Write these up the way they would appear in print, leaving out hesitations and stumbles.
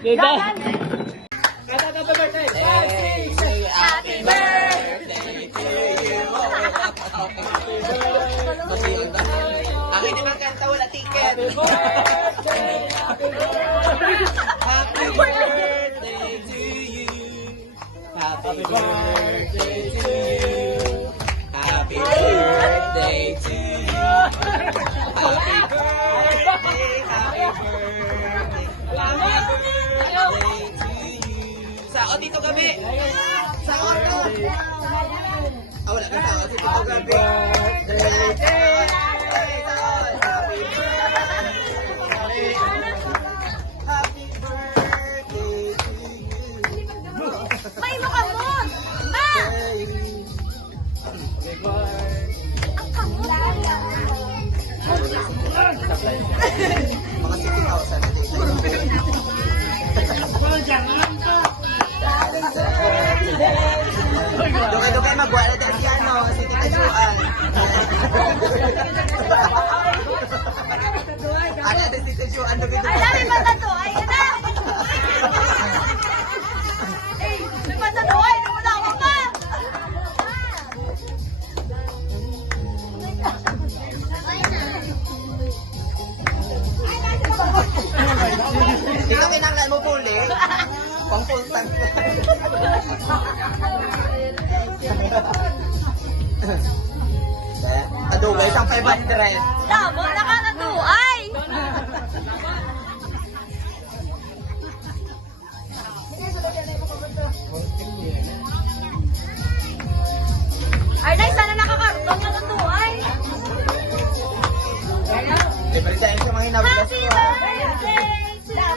Dito. Happy birthday to you. Ang hindi magkanta, wala ticket. Happy birthday to you. Happy birthday to you. Happy birthday to you. Happy birthday, happy birthday. Happy birthday to you. Sao dito gabi? Sao ka? Ah, wala ka sao dito gabi. May mukha mo! Ma! Ang kamot! Mga 60,000 na dito. Dukay-dukay magwala dahil si ano, si Tita Juan. Ano na si Tita Juan, Ay, dukay-dukay. dami mata to! Ay, yun na! Ay, may mata to! Ay, naman pa! Dito kinanglan mo puli. Pangpuntan ko. Adobo, isang 500. Tamo, nakakatuay! Ay, Nay, sana nakakarton na natuay! Libre tayo sa mga hinabilas Happy ko. birthday to you!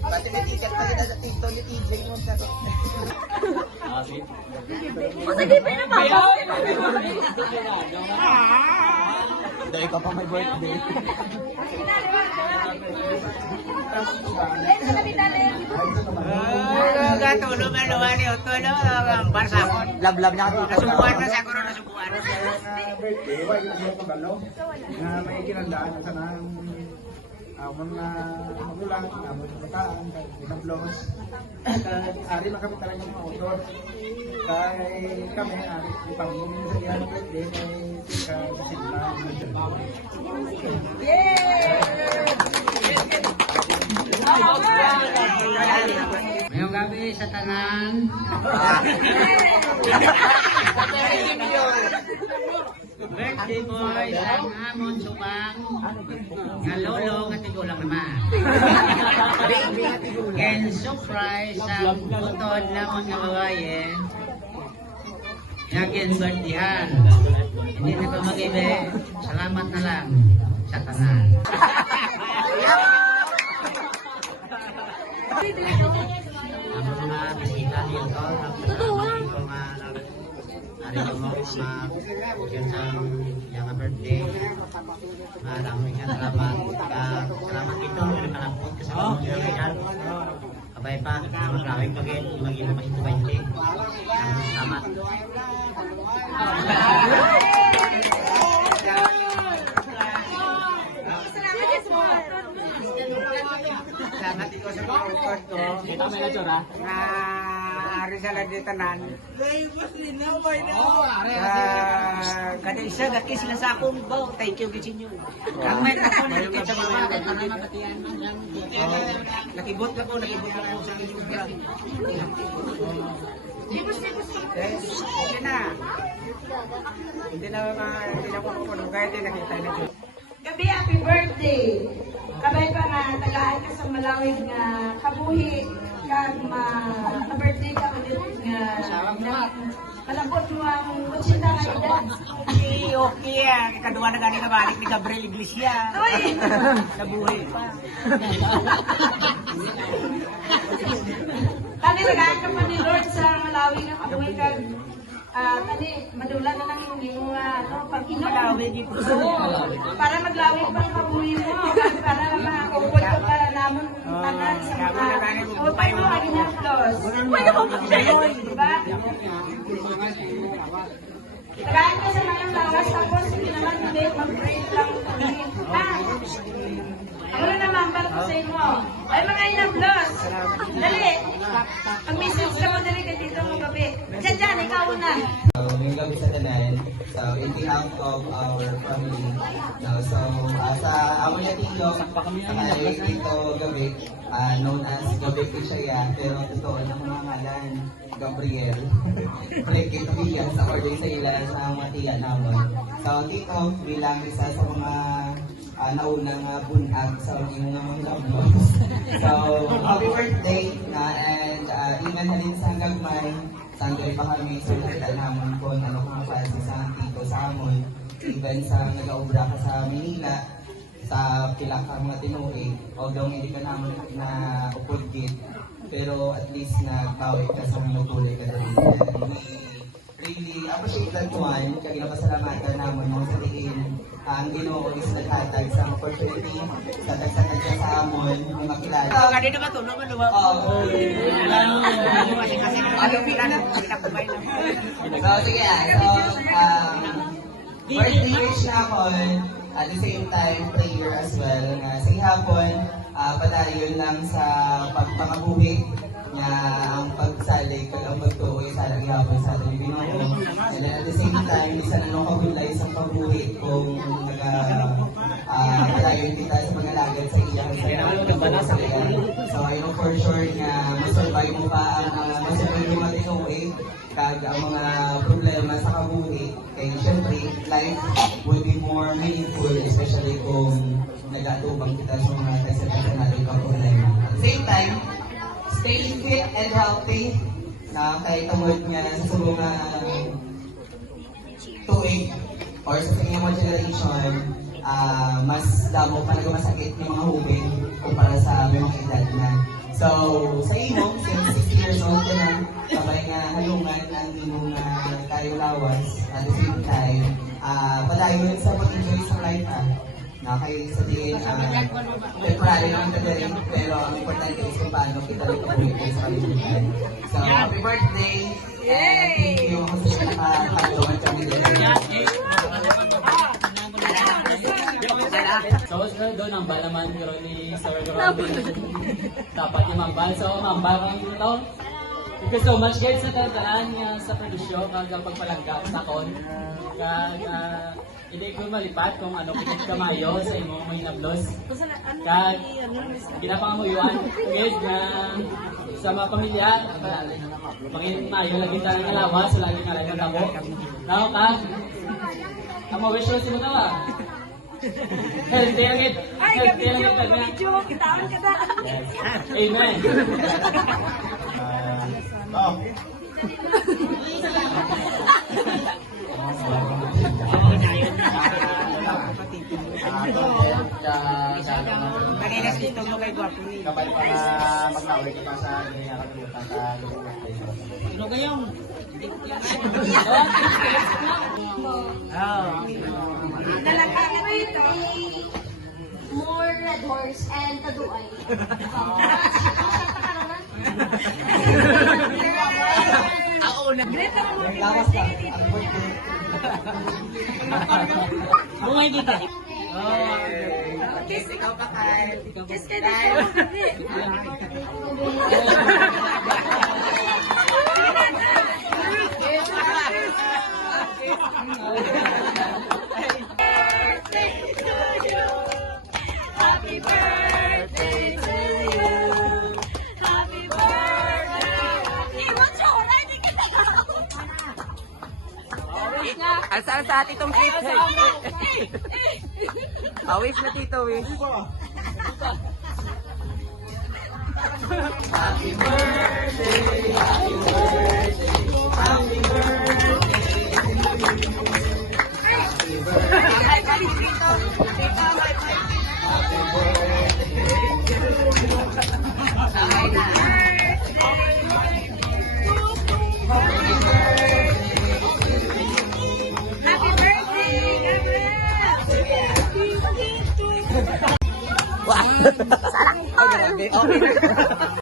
Pati may ticket pa kita sa TikTok ni TJ mo. O, sige, pinapakaw! Dahil ka pa may birthday. Gatulo maluwan ni Utulo ang barsakon. Love-love niya ka dito. Nasubuan na siguro nasubuan. birthday, wala yung mga pagano, na may kinandaan sa nang amon na magulang, amon na bataan, ilang vlogs. Ari makami talaga mga author. Kaya kami, ari ipangbumin sa iyang birthday, kay Tika Basilma. Ngayong gabi sa tanan. Birthday boy ang amon subang nga lolo nga tigulang naman. And surprise ang utod namon nga babaye yakin birthdayhan. Hindi na ko mag-ibe. Salamat na lang sa tanan. Ang mga bisita dito, hari mo yun ang yung birthday. Maraming salamat. Salamat ito. Malapot ka sa mga regalo. Kabay pa, maraming pagin. Mag-inom pa sa 20. Salamat. Salamat ito sa mga record ko. Kita may natsura. Na ari sa lagitanan. Kada isa gaki sila sa akong baw. Thank you gid inyo. Ang may ako na gid sa mga tanan batian man. Nakibot na ko sa inyong vlog. Hindi na ko kaya din nakita na dyan. Gabi, happy birthday! Kabay pa nga, tagaan ka sa malawig nga kabuhi, kag ma-birthday ka ulit nga malabot mo ang 80 nga edad. Okay, kadua na gani na balik ni Gabriel Iglesia. Uy! Nabuhay pa. Tani, tagaan ka pa ni Lord sa malawig nga kabuhi, kag tani, madula na lang yung pag-inom. Malawig dito. Para maglawig pa ang kabuhi mo, para makaupod ka para namon tanan sa mga upay mo ang inaplos. Pwede mo diba? Tagaan ka sa mga lawas, tapos hindi naman Ay, mga inablos. Dali. Mag-message ka mo dali kay Tito mo gabi. Diyan, ikaw na. Ngayong gabi sa tanan, so in behalf of our family, no, so sa amo niya Tito, kay Tito Gabi, known as Gabi Pichaya, pero totoo na mga ngalan, Gabriel. Plekit biya sa order sa ila sa mga tiya naman. So Tito, bilang isa sa mga naunang bunag sa inyong mga lambos. So, happy birthday na and ingan na rin sa gagmay. Sangay pa kami sa nakita naman kung ano kung klase sa Tito sa amon. Even sa nag-aubra ka sa Manila, sa pila ka mga tinuig, although hindi ka naman na upod git, pero at least nagpawit ka sa mga tuloy ka rin. We really appreciate that one. Kaya ginapasalamatan naman mo sa tingin ang Ginoo is naghatag sa opportunity sa tagsanag siya sa amon ng makilala. Ito, ganito matulog mo naman. Oo. Kasi ayaw pila na, pinakumay na. So, sige so, birthday wish na ako, at the same time, prayer as well. Sa ihapon, padayon lang sa pagpangabuhi na ang pagsalig, ang pagtuoy sa ihapon sa ating Ginoo. And then at the same time, isa na nung kabulay sa pabuhi kung padayon kita sa pag-alagad sa iyang sa So, I know for sure na masurvive mo pa ang masurvive mo matinuwi kag ang mga problema sa kabuhi. Kaya syempre, life will be more meaningful, especially kung nag-atubang kita sa mga kasabihan natin pang problema. At the same time, stay fit and healthy na kahit tungod nga sa mga tuig or sa inyong mga generation, mas damo pa nagmasakit ng mga hubing kumpara sa mga edad na. So, sa imo, since 60 years old ka na, sabay nga halungan ang imo nga tayo lawas at the same time, padayon sa pag-enjoy sa life na kayo sa tingin, temporary naman ka rin, pero ang importante is kung paano kita rin kabuhay sa kalimutan. So, happy birthday! And thank you kasi nakakatuwan kami din. So, doon ang balaman pero ni Sir Robin. Dapat yung mambal. So, mambal kang ito. Thank you so much guys sa tantanan niya sa produsyon kag pagpalanggap sa kon. Kag hindi ko malipat kung ano pinit kamayo sa imo mga hinablos. Kag ginapangamuyuan guys na sa mga pamilya pangin mayo lagi tayo ng lawas lagi nga lang tabo. Now kag ang wish ko si mo tawa. Healthy ang it. Ay, Healthy ang it. video, kitaan ka na. Amen. Kanina si Tito mo kay Gwapo ni. Kapal pa na mag-nauli ka pa sa hindi nakatulutan sa Ano kayong? Dalaga ka rito. More red horse and kaduay. Ako na. Great naman mo. Lawas ka, ang birthday. Bumay kita. Kiss, Ikaw pa kay. kiss ka na. Happy birthday to you. Happy birthday. Iwan siya, wala hindi kita. Asa sa ati tong cake. Wish na Tito, wish. Happy birthday, happy birthday, happy birthday. Happy birthday, Gabriel. Wow! Sarang! Okay.